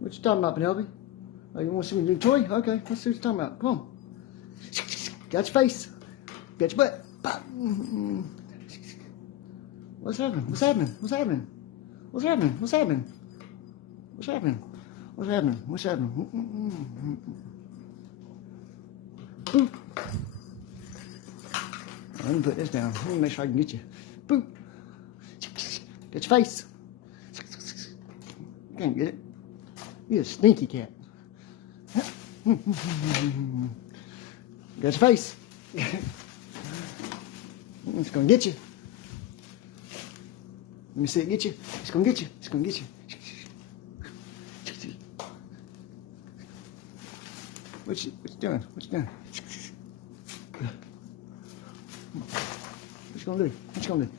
What you talking about, Penelope? Oh, you want to see me new toy? Okay, let's see what you're talking about. Come on. Got your face. Got your butt. What's happening? What's happening? What's happening? What's happening? What's happening? What's happening? What's happening? What's happening? Boop. Let me put this down. Let me make sure I can get you. Boop. Get your face. You can't get it. You're a stinky cat. Got your face. It's gonna get you. Let me see it get you. It's gonna get you. It's gonna get you. What you doing? What you doing? What you gonna do? What you gonna do?